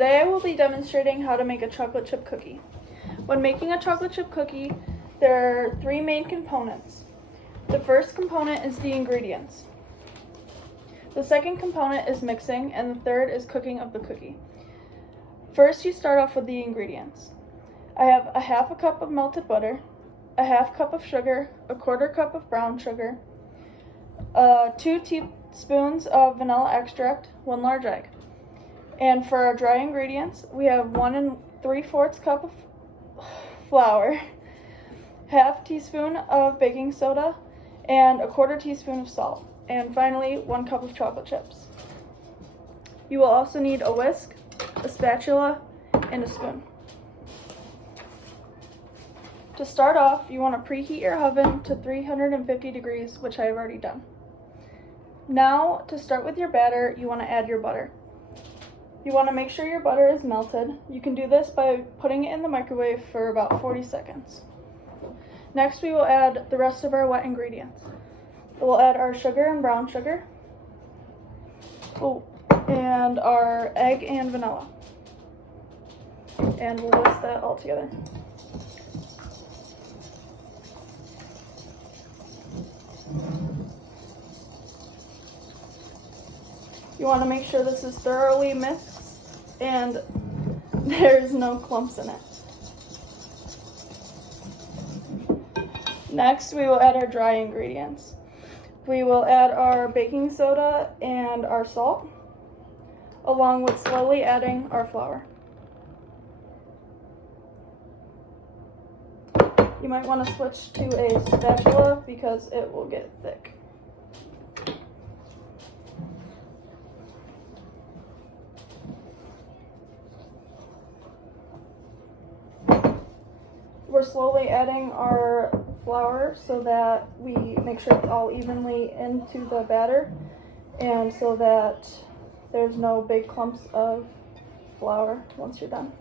Today I will be demonstrating how to make a chocolate chip cookie. When making a chocolate chip cookie, there are three main components. The first component is the ingredients. The second component is mixing, and the third is cooking of the cookie. First, you start off with the ingredients. I have a half a cup of melted butter, a half cup of sugar, a quarter cup of brown sugar, 2 teaspoons of vanilla extract, 1 large egg. And for our dry ingredients, we have 1 3/4 cup of flour, half teaspoon of baking soda, and a quarter teaspoon of salt. And finally, 1 cup of chocolate chips. You will also need a whisk, a spatula, and a spoon. To start off, you want to preheat your oven to 350 degrees, which I have already done. Now, to start with your batter, you want to add your butter. You want to make sure your butter is melted. You can do this by putting it in the microwave for about 40 seconds. Next, we will add the rest of our wet ingredients. We'll add our sugar and brown sugar, and our egg and vanilla. And we'll whisk that all together. You want to make sure this is thoroughly mixed and there's no clumps in it. Next, we will add our dry ingredients. We will add our baking soda and our salt, along with slowly adding our flour. You might want to switch to a spatula because it will get thick. We're slowly adding our flour so that we make sure it's all evenly into the batter, and so that there's no big clumps of flour once you're done.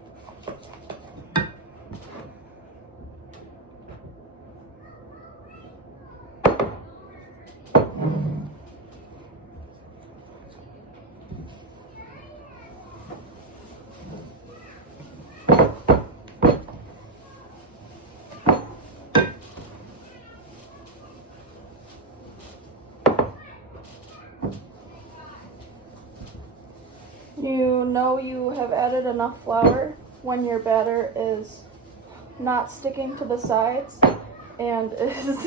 You know you have added enough flour when your batter is not sticking to the sides and is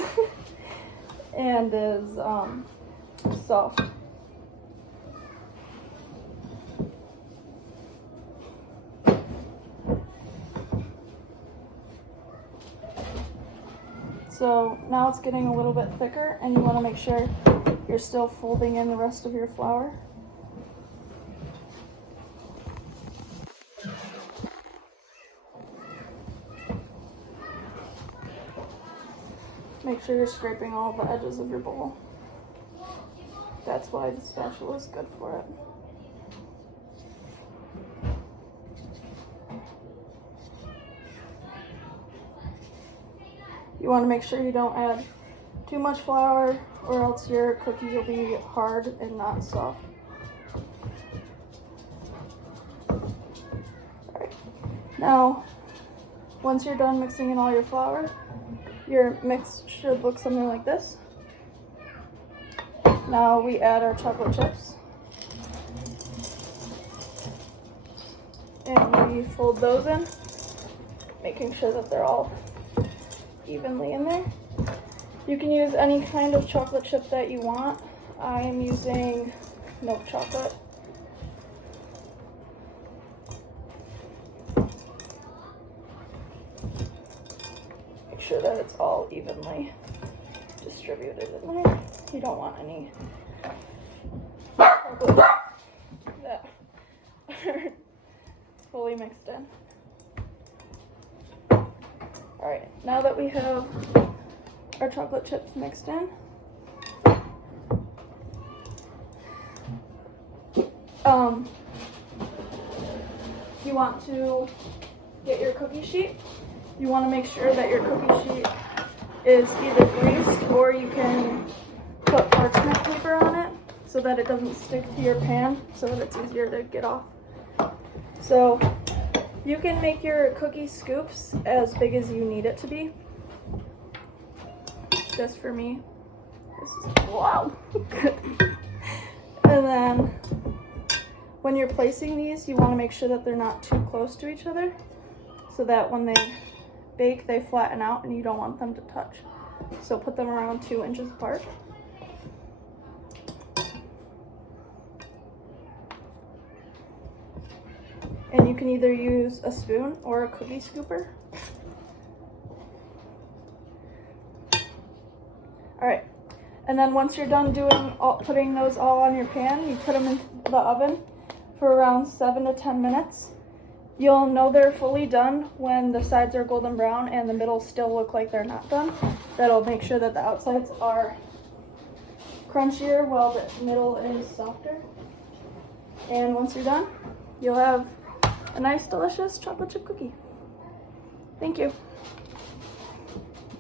soft. So now it's getting a little bit thicker, and you want to make sure you're still folding in the rest of your flour. Make sure you're scraping all the edges of your bowl. That's why the spatula is good for it. You want to make sure you don't add too much flour, or else your cookie will be hard and not soft. Alright. Now, once you're done mixing in all your flour, your mix should look something like this. Now we add our chocolate chips. And we fold those in, making sure that they're all evenly in there. You can use any kind of chocolate chip that you want. I am using milk chocolate. Sure that it's all evenly distributed in there. You don't want any chocolate that are fully mixed in. Alright, now that we have our chocolate chips mixed in, you want to get your cookie sheet. You want to make sure that your cookie sheet is either greased, or you can put parchment paper on it so that it doesn't stick to your pan, so that it's easier to get off. So you can make your cookie scoops as big as you need it to be. Just for me, this is, wow. And then when you're placing these, you want to make sure that they're not too close to each other, so that when they bake, they flatten out and you don't want them to touch. So put them around 2 inches apart. And you can either use a spoon or a cookie scooper. All right, and then once you're done putting those all on your pan, you put them in the oven for around 7 to 10 minutes. You'll know they're fully done when the sides are golden brown and the middle still look like they're not done. That'll make sure that the outsides are crunchier while the middle is softer. And once you're done, you'll have a nice, delicious chocolate chip cookie. Thank you.